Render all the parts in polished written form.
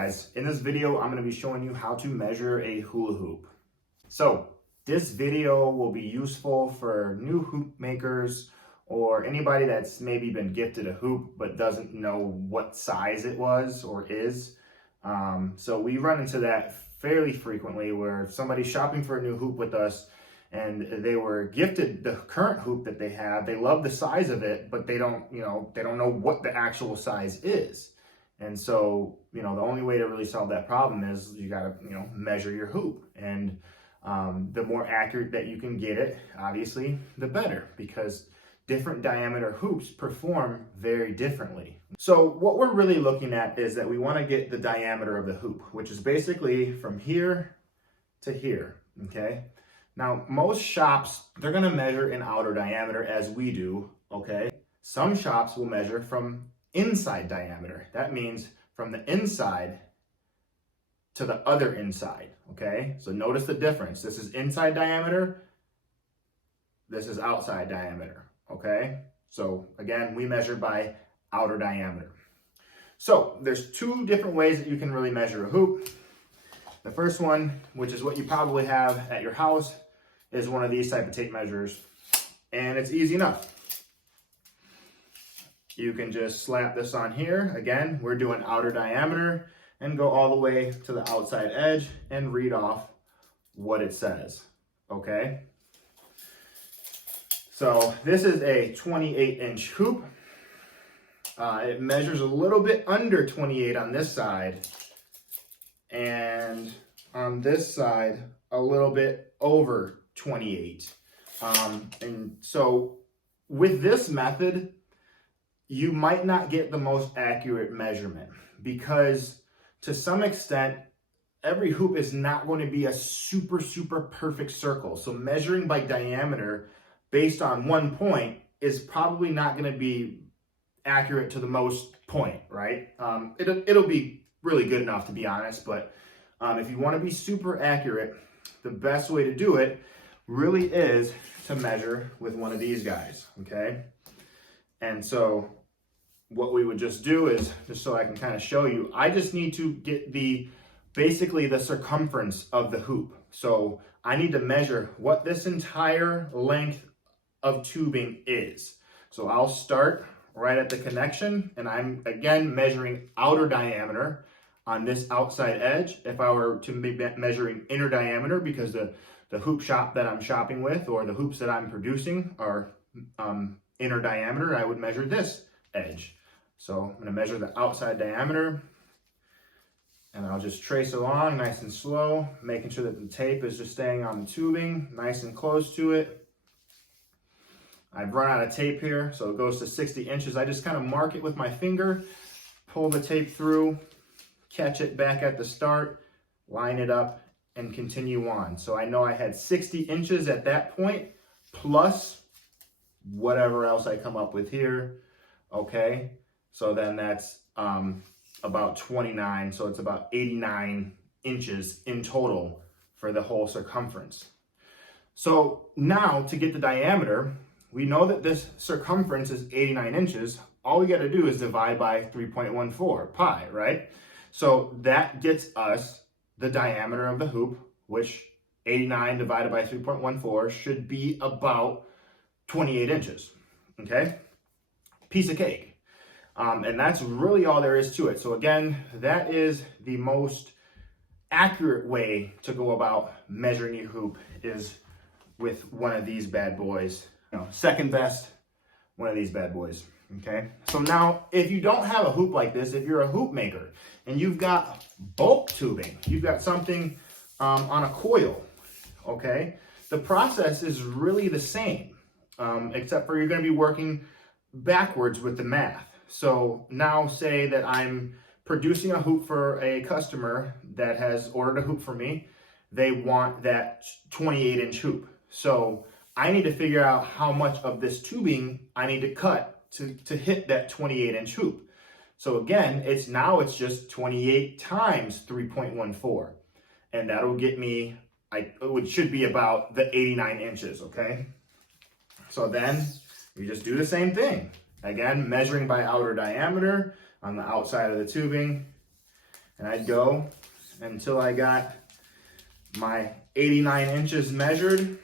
guys, in this video I'm going to be showing you how to measure a hula hoop. So this video will be useful for new hoop makers or anybody that's maybe been gifted a hoop but doesn't know what size it was or is. So we run into that fairly frequently where somebody's shopping for a new hoop with us and they were gifted the current hoop that they have. They love the size of it, but they don't know what the actual size is. And so, the only way to really solve that problem is you got to, measure your hoop. And the more accurate that you can get it, obviously, the better, because different diameter hoops perform very differently. So what we're really looking at is that we want to get the diameter of the hoop, which is basically from here to here, okay? Now, most shops, they're going to measure in outer diameter as we do, okay? Some shops will measure from inside diameter. That means from the inside to the other inside, okay? So notice the difference. This is inside diameter. This is outside diameter, okay? So again, we measure by outer diameter. So there's two different ways that you can really measure a hoop. The first one, which is what you probably have at your house, is one of these type of tape measures. And it's easy enough. You can just slap this on here. Again, we're doing outer diameter and go all the way to the outside edge and read off what it says, okay? So this is a 28-inch hoop. It measures a little bit under 28 on this side, and on this side, a little bit over 28. And so with this method, you might not get the most accurate measurement because to some extent, every hoop is not going to be a super perfect circle. So measuring by diameter based on one point is probably not going to be accurate to the most point, right? It'll be really good enough, to be honest, but if you want to be super accurate, the best way to do it really is to measure with one of these guys, okay? And so what we would just do is, just so I can kind of show you, I just need to get basically the circumference of the hoop. So I need to measure what this entire length of tubing is. So I'll start right at the connection, and I'm again measuring outer diameter on this outside edge. If I were to be measuring inner diameter, because the hoop shop that I'm shopping with or the hoops that I'm producing are inner diameter, I would measure this edge. So I'm going to measure the outside diameter, and I'll just trace along nice and slow, making sure that the tape is just staying on the tubing, nice and close to it. I've run out of tape here, so it goes to 60 inches. I just kind of mark it with my finger, pull the tape through, catch it back at the start, line it up, and continue on. So I know I had 60 inches at that point, plus whatever else I come up with here, okay? So then that's about 29, so it's about 89 inches in total for the whole circumference. So now to get the diameter, we know that this circumference is 89 inches. All we got to do is divide by 3.14 pi, right? So that gets us the diameter of the hoop, which 89 divided by 3.14 should be about 28 inches, okay? Piece of cake. And that's really all there is to it. So again, that is the most accurate way to go about measuring your hoop, is with one of these bad boys. Second best, one of these bad boys, okay? So now, if you don't have a hoop like this, if you're a hoop maker and you've got bulk tubing, you've got something on a coil, okay? The process is really the same, except for you're gonna be working backwards with the math. So now say that I'm producing a hoop for a customer that has ordered a hoop for me. They want that 28-inch hoop. So I need to figure out how much of this tubing I need to cut to hit that 28-inch hoop. So again, it's just 28 times 3.14. And that'll get me, it should be about the 89 inches, okay? So then you just do the same thing. Again, measuring by outer diameter on the outside of the tubing. And I'd go until I got my 89 inches measured.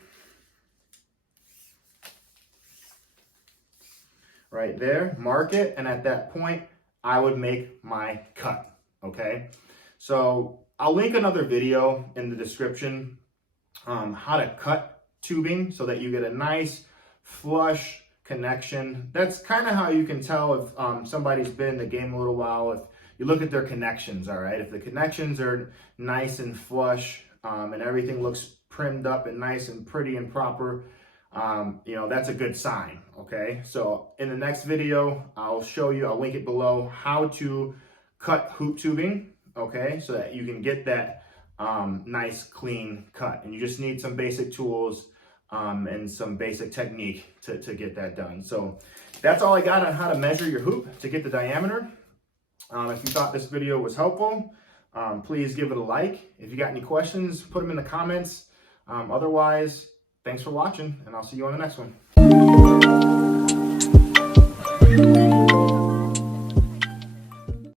Right there, mark it, and at that point, I would make my cut, okay? So I'll link another video in the description, how to cut tubing so that you get a nice flush connection. That's kind of how you can tell if somebody's been in the game a little while, if you look at their connections, all right? If the connections are nice and flush and everything looks primed up and nice and pretty and proper, you know, that's a good sign, okay? So in the next video, I'll show you, I'll link it below, how to cut hoop tubing, okay? So that you can get that nice, clean cut. And you just need some basic tools and some basic technique to get that done. So that's all I got on how to measure your hoop to get the diameter. If you thought this video was helpful, please give it a like. If you got any questions, put them in the comments. Otherwise, thanks for watching, and I'll see you on the next one.